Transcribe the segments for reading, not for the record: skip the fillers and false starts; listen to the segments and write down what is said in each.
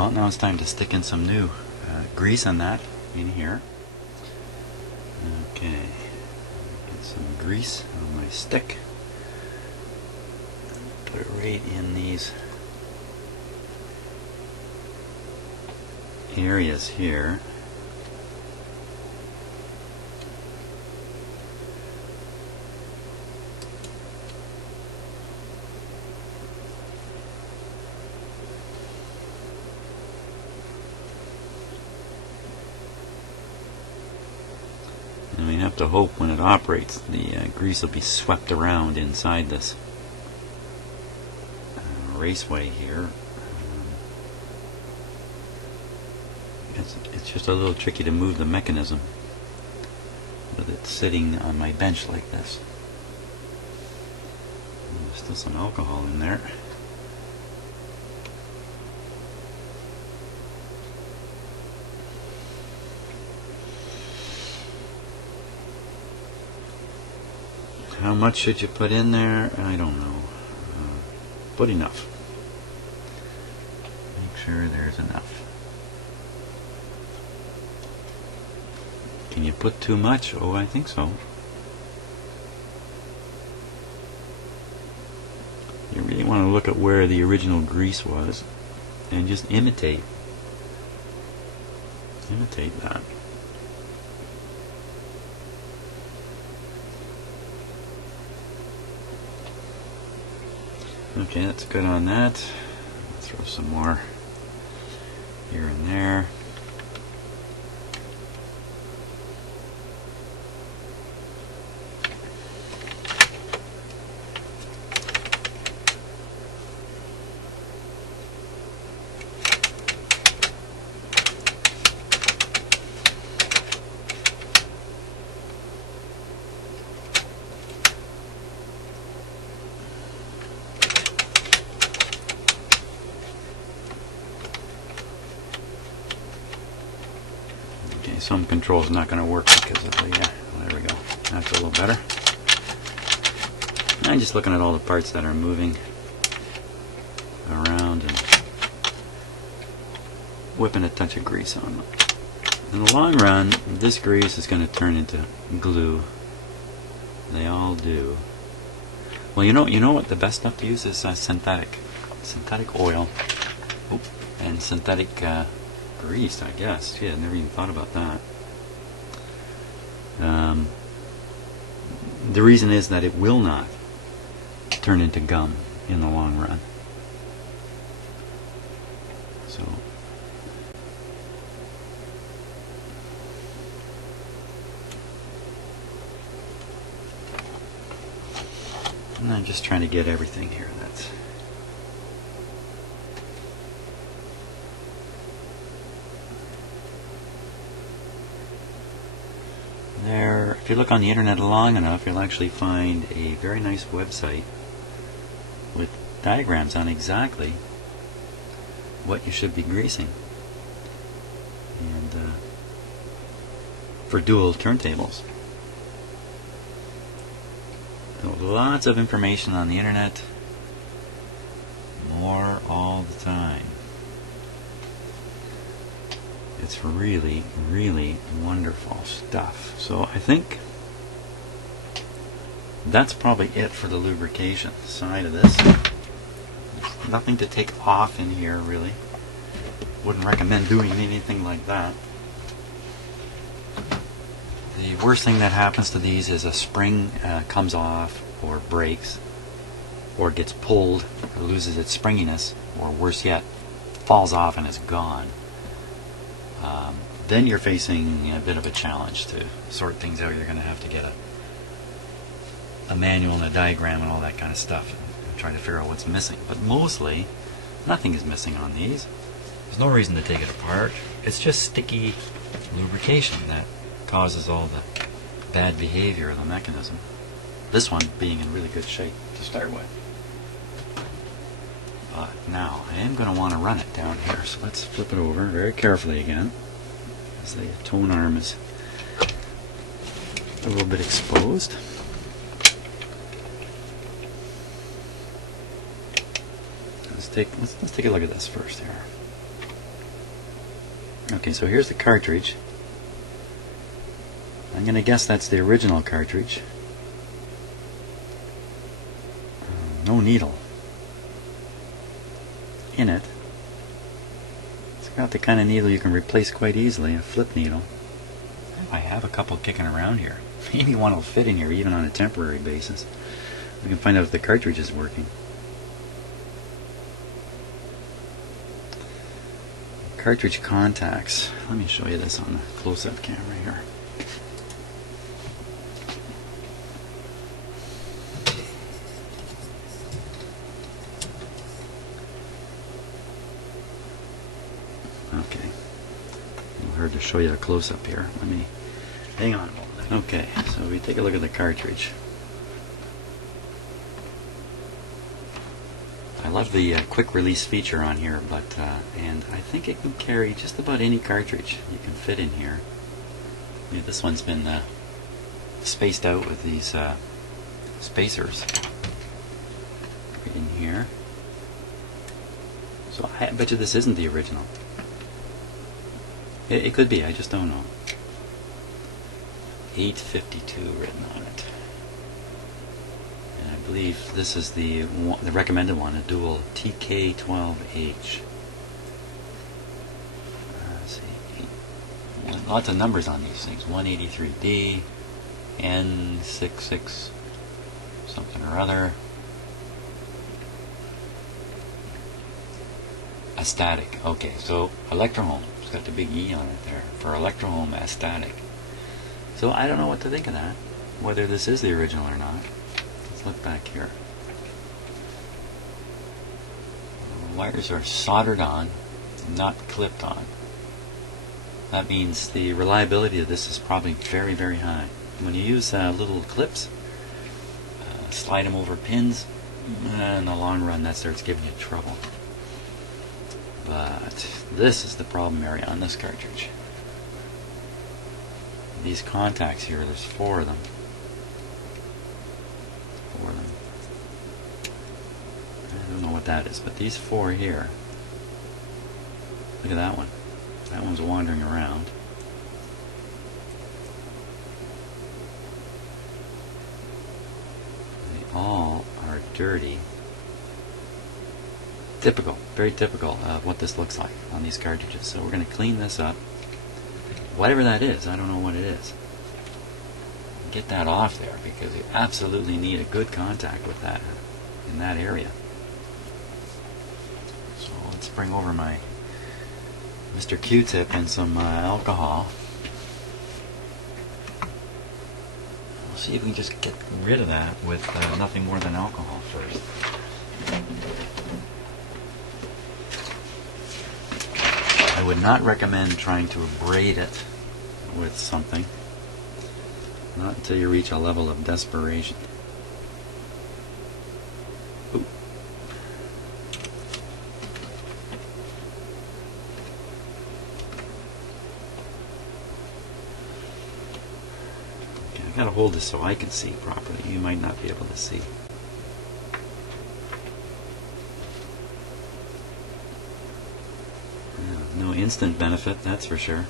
Well, now it's time to stick in some new grease on that in here. Okay, get some grease on my stick. Put it right in these areas here. And we have to hope when it operates the grease will be swept around inside this raceway here. It's just a little tricky to move the mechanism with it sitting on my bench like this. And there's still some alcohol in there. How much should you put in there? I don't know. Put enough. Make sure there's enough. Can you put too much? Oh, I think so. You really want to look at where the original grease was and just imitate that. Okay, that's good on that. Throw some more here and there. Some control is not going to work because of the, there we go, that's a little better. I'm just looking at all the parts that are moving around and whipping a touch of grease on them. In the long run, this grease is going to turn into glue. They all do. Well, you know what the best stuff to use is synthetic oil and synthetic grease, I guess. Gee, I never even thought about that. The reason is that it will not turn into gum in the long run. So, and I'm just trying to get everything here. That's there. If you look on the internet long enough, you'll actually find a very nice website with diagrams on exactly what you should be greasing, and for dual turntables. So lots of information on the internet, more all the time. It's really, really wonderful stuff. So I think that's probably it for the lubrication side of this. Nothing to take off in here, really. Wouldn't recommend doing anything like that. The worst thing that happens to these is a spring comes off or breaks or gets pulled or loses its springiness, or worse yet, falls off and is gone. Then you're facing a bit of a challenge to sort things out. You're going to have to get a manual and a diagram and all that kind of stuff and try to figure out what's missing. But mostly, nothing is missing on these. There's no reason to take it apart. It's just sticky lubrication that causes all the bad behavior of the mechanism. This one being in really good shape to start with. But now, I am going to want to run it down here, so let's flip it over very carefully again, as the tone arm is a little bit exposed. Let's take a look at this first here. Okay, so here's the cartridge. I'm going to guess that's the original cartridge. No needle in it. It's got the kind of needle you can replace quite easily, a flip needle. I have a couple kicking around here. Maybe one will fit in here even on a temporary basis. We can find out if the cartridge is working. Cartridge contacts. Let me show you this on the close-up camera here. Okay. I'll hard to show you a close-up here. Let me hang on a moment. Okay, so we take a look at the cartridge. I love the quick release feature on here, but and I think it can carry just about any cartridge you can fit in here. Yeah, this one's been spaced out with these spacers right in here. So I bet you this isn't the original. It could be, I just don't know. 852 written on it. And I believe this is the recommended one, a dual TK12H. Let's see. Lots of numbers on these things. 183D, N66, something or other. A static. Okay, so Electrohome. It's got the big E on it there. For Electrohome a static. So I don't know what to think of that, whether this is the original or not. Let's look back here. The wires are soldered on, not clipped on. That means the reliability of this is probably very, very high. When you use little clips, slide them over pins, in the long run that starts giving you trouble. But this is the problem area on this cartridge. These contacts here, there's 4 of them. 4 of them. I don't know what that is, but these 4 here. Look at that one. That one's wandering around. They all are dirty. Typical, very typical of what this looks like on these cartridges. So we're going to clean this up. Whatever that is, I don't know what it is. Get that off there because you absolutely need a good contact with that in that area. So let's bring over my Mr. Q-tip and some alcohol. We'll see if we can just get rid of that with nothing more than alcohol first. I would not recommend trying to abrade it with something, not until you reach a level of desperation. Ooh. Okay, I gotta hold this so I can see properly. You might not be able to see. No instant benefit, that's for sure.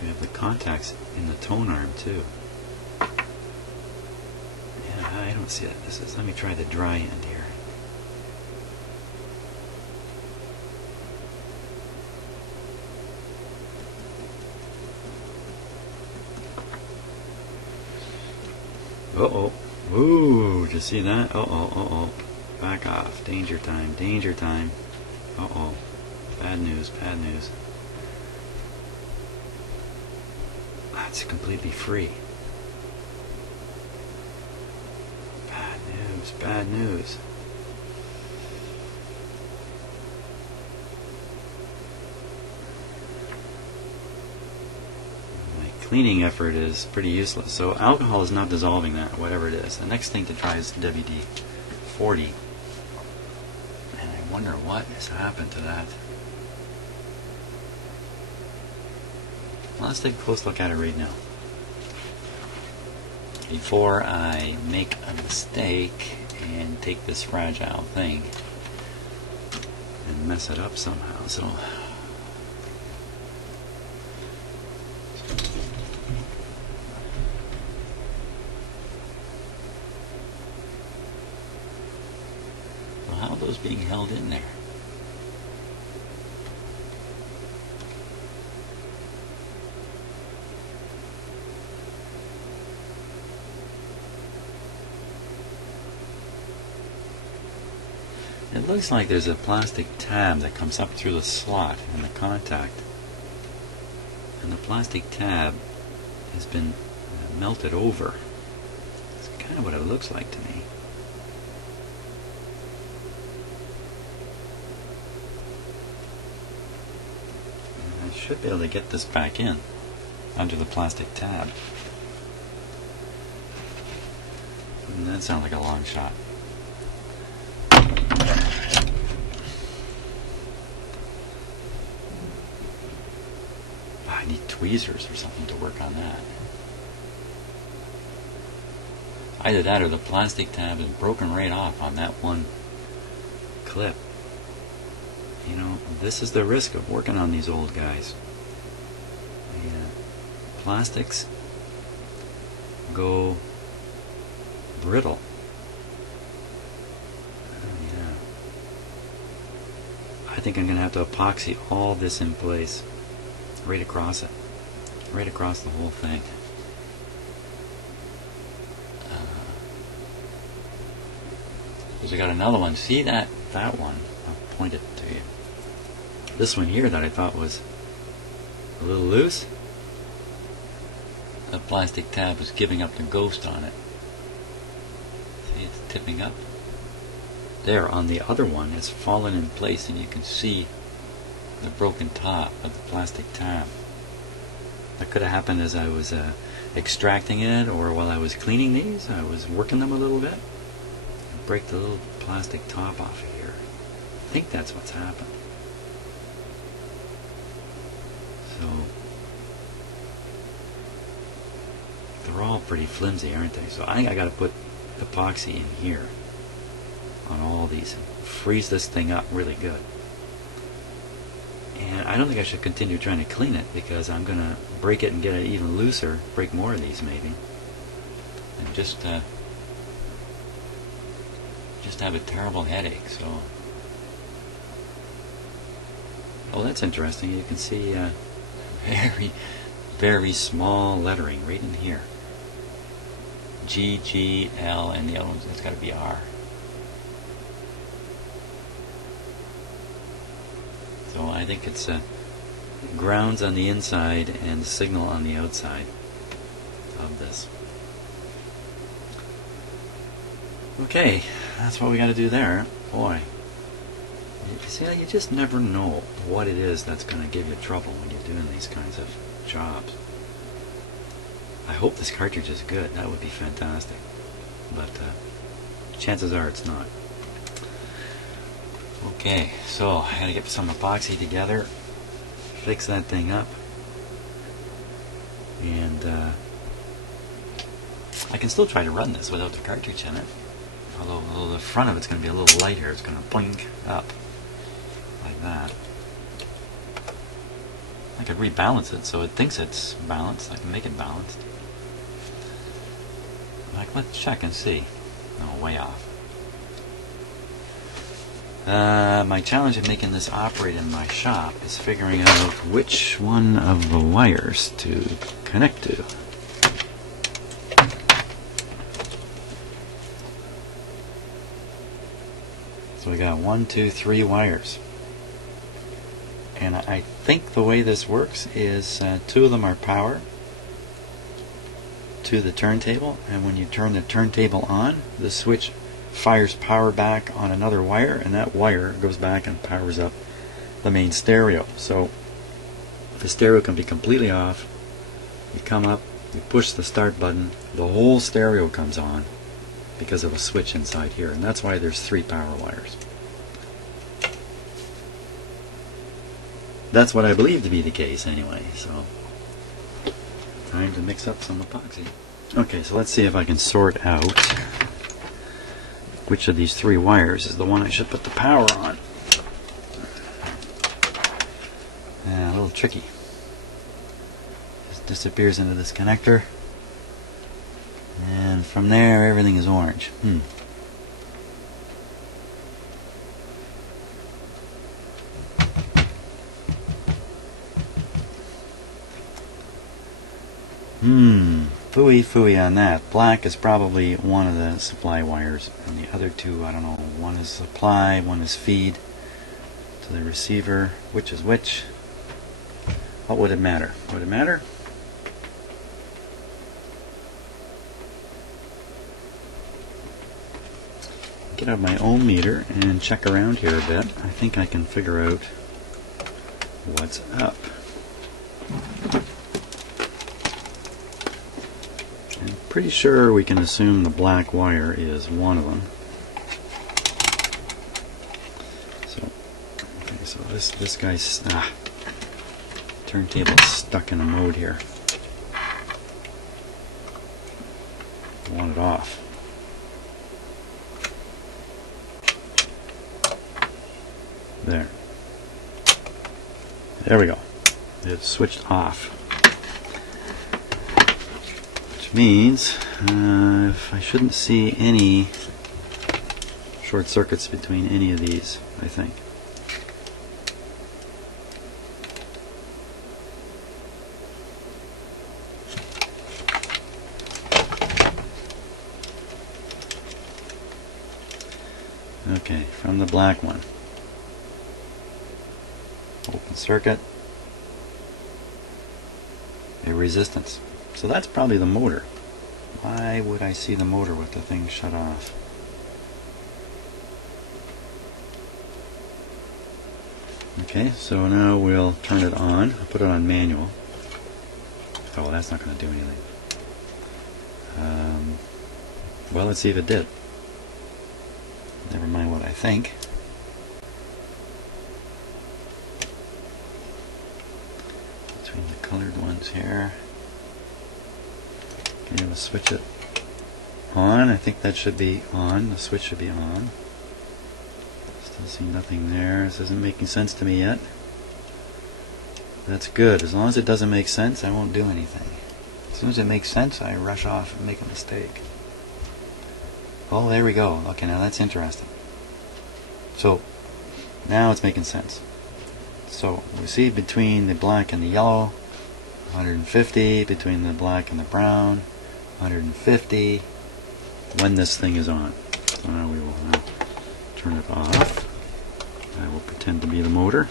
We have the contacts in the tone arm too. Yeah, I don't see that. Let me try the dry end here. Uh-oh. Ooh, did you see that? Uh-oh, uh-oh. Back off. Danger time, danger time. Uh-oh. Bad news, bad news. That's completely free. Bad news, bad news. Cleaning effort is pretty useless. So alcohol is not dissolving that, whatever it is. The next thing to try is WD-40. And I wonder what has happened to that. Well, let's take a close look at it right now. Before I make a mistake and take this fragile thing and mess it up somehow. So how are those being held in there? It looks like there's a plastic tab that comes up through the slot in the contact, and the plastic tab has been melted over. That's kind of what it looks like to me. And I should be able to get this back in under the plastic tab. And that sounds like a long shot. I need tweezers or something to work on that. Either that or the plastic tab is broken right off on that one clip. You know, this is the risk of working on these old guys. The plastics go brittle. Yeah. I think I'm going to have to epoxy all this in place. Right across it. Right across the whole thing. Because we got another one. See that one? I'll point it to you. This one here that I thought was a little loose. The plastic tab is giving up the ghost on it. See, it's tipping up. There, on the other one, it's fallen in place, and you can see the broken top of the plastic tab. That could have happened as I was extracting it, or while I was cleaning these. I was working them a little bit. Break the little plastic top off of here. I think that's what's happened. So they're all pretty flimsy, aren't they? So I think I got to put epoxy in here on all these and freeze this thing up really good. And I don't think I should continue trying to clean it, because I'm going to break it and get it even looser, break more of these maybe, and just have a terrible headache. So, oh, that's interesting. You can see very, very small lettering right in here. G, G, L, and the other ones, it's got to be R. So I think it's grounds on the inside and signal on the outside of this. Okay, that's what we got to do there. Boy, you see, you just never know what it is that's going to give you trouble when you're doing these kinds of jobs. I hope this cartridge is good. That would be fantastic. But chances are it's not. Okay, so I gotta get some epoxy together, fix that thing up, and I can still try to run this without the cartridge in it. Although the front of it's going to be a little light here. It's going to blink up like that. I could rebalance it so it thinks it's balanced. I can make it balanced. Like, let's check and see. No, way off. My challenge in making this operate in my shop is figuring out which one of the wires to connect to. So we got 1, 2, 3 wires. And I think the way this works is 2 of them are power to the turntable, and when you turn the turntable on, the switch fires power back on another wire, and that wire goes back and powers up the main stereo. So the stereo can be completely off. You come up, you push the start button, the whole stereo comes on because of a switch inside here, and that's why there's 3 power wires. That's what I believe to be the case anyway. So time to mix up some epoxy. Okay, so let's see if I can sort out which of these 3 wires is the one I should put the power on. Yeah, a little tricky. Just disappears into this connector, and from there everything is orange. Phooey on that. Black is probably one of the supply wires, and the other 2, I don't know. One is supply, one is feed to the receiver. Which is which? What would it matter? Would it matter? Get out my ohm meter and check around here a bit. I think I can figure out what's up. I'm pretty sure we can assume the black wire is one of them. So this guy's turntable's stuck in a mode here. I want it off. There we go. It's switched off. Which means if I shouldn't see any short circuits between any of these, I think. Okay, from the black one. Open circuit. A resistance. So that's probably the motor. Why would I see the motor with the thing shut off? Okay, so now we'll turn it on. I'll put it on manual. Oh, that's not going to do anything. Well, let's see if it did. Never mind what I think. Between the colored ones here. Okay, we'll switch it on. I think that should be on. The switch should be on. Still see nothing there. This isn't making sense to me yet. That's good. As long as it doesn't make sense, I won't do anything. As soon as it makes sense, I rush off and make a mistake. Oh, there we go. Okay, now that's interesting. So, now it's making sense. So, we see between the black and the yellow, 150, between the black and the brown, 150, when this thing is on. So now we will turn it off. I will pretend to be the motor.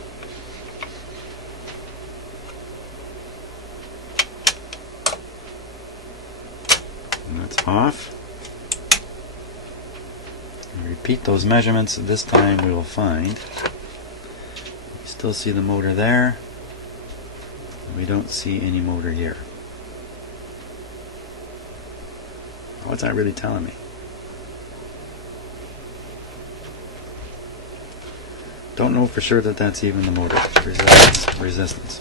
And that's off. Repeat those measurements. This time we will find. You still see the motor there. We don't see any motor here. What's that really telling me? Don't know for sure that that's even the motor. Resistance.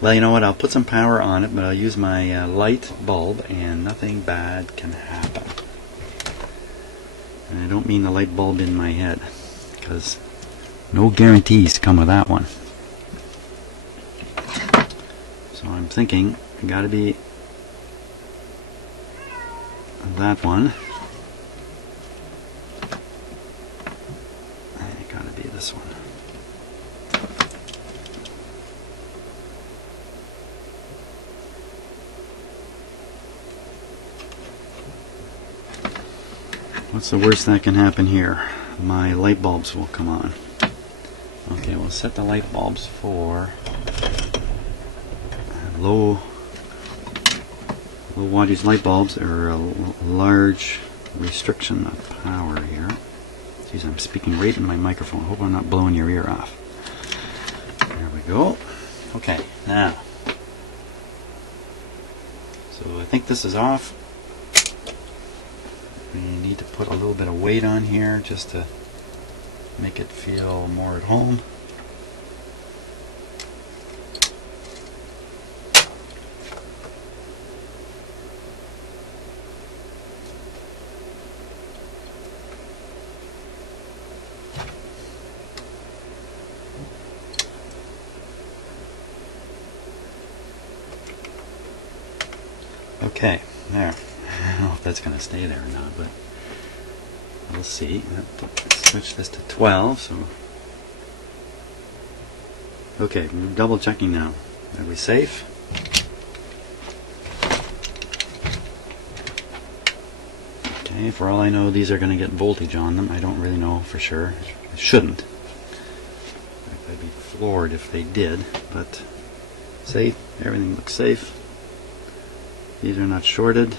Well, you know what? I'll put some power on it, but I'll use my light bulb, and nothing bad can happen. And I don't mean the light bulb in my head, because no guarantees come with that one. So I'm thinking, it got to be that one. And it got to be this one. What's the worst that can happen here? My light bulbs will come on. Okay, we'll set the light bulbs for low wattage light bulbs are a large restriction of power here. Jeez, I'm speaking right in my microphone. Hope I'm not blowing your ear off. There we go. Okay, now. So I think this is off. We need to put a little bit of weight on here just to make it feel more at home. Okay, there. I don't know if that's going to stay there or not, but we'll see. Let's switch this to 12. So, okay, we're double checking now. Are we safe? Okay, for all I know, these are going to get voltage on them. I don't really know for sure. It shouldn't. I'd be floored if they did, but safe. Everything looks safe. These are not shorted.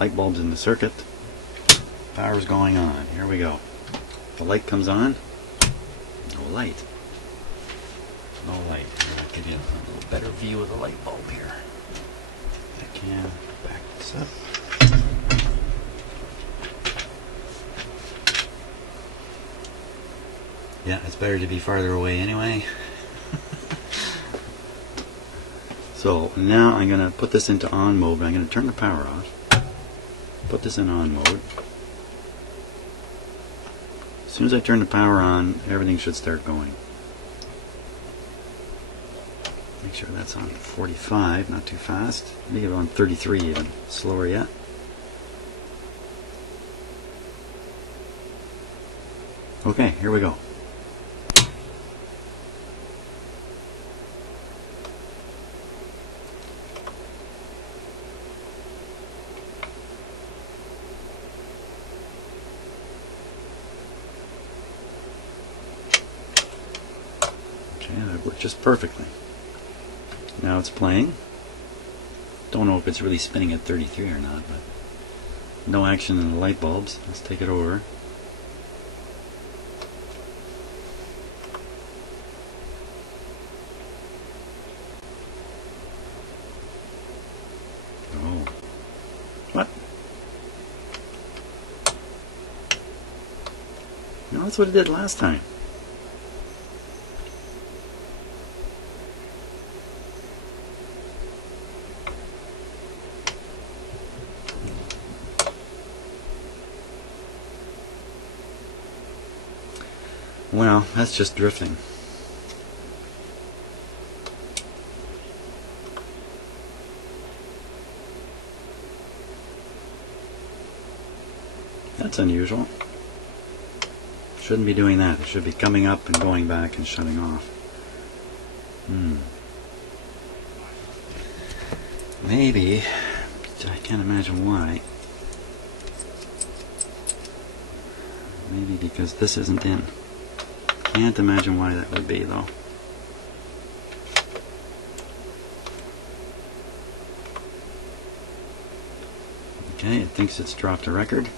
Light bulb's in the circuit. Power's going on. Here we go. The light comes on. No light. No light. I'll give you a little better view of the light bulb here. I can back this up. Yeah, it's better to be farther away anyway. So now I'm going to put this into on mode. I'm going to turn the power off. Put this in on mode. As soon as I turn the power on, everything should start going. Make sure that's on 45, not too fast. Maybe on 33 even. Slower yet. Okay, here we go. That worked just perfectly. Now it's playing. Don't know if it's really spinning at 33 or not, but no action in the light bulbs. Let's take it over. Oh. What? No, that's what it did last time. Well, that's just drifting. That's unusual. Shouldn't be doing that. It should be coming up and going back and shutting off. Maybe, I can't imagine why. Maybe because this isn't in. Can't imagine why that would be, though. Okay, it thinks it's dropped a record.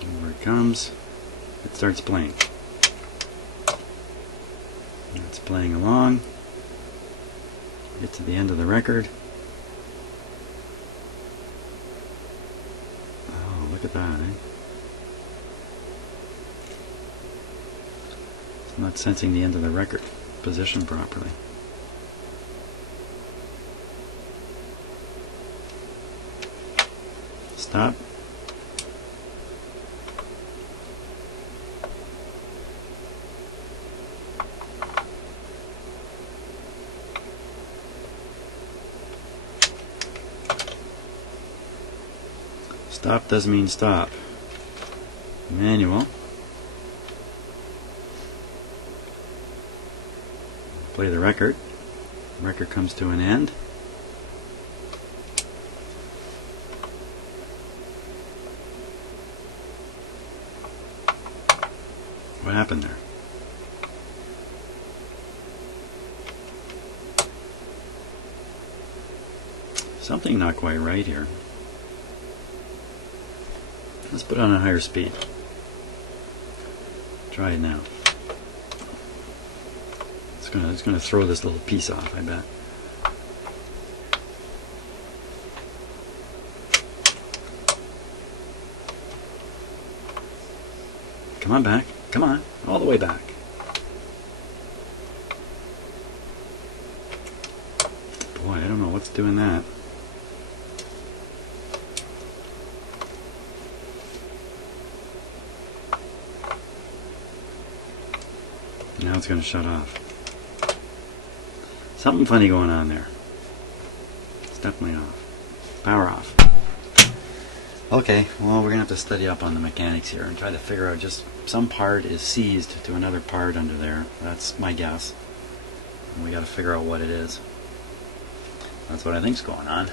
And where it comes, it starts playing. It's playing along. Get to the end of the record. Oh, look at that, eh? Not sensing the end of the record position properly. Stop. Stop doesn't mean stop. Manual. Play the record. The record comes to an end. What happened there? Something not quite right here. Let's put it on a higher speed. Try it now. It's gonna throw this little piece off, I bet. Come on back. Come on. All the way back. Boy, I don't know what's doing that. Now it's going to shut off. Something funny going on there. It's definitely off. Power off. Okay, well, we're going to have to study up on the mechanics here and try to figure out just some part is seized to another part under there. That's my guess. And we got to figure out what it is. That's what I think's going on.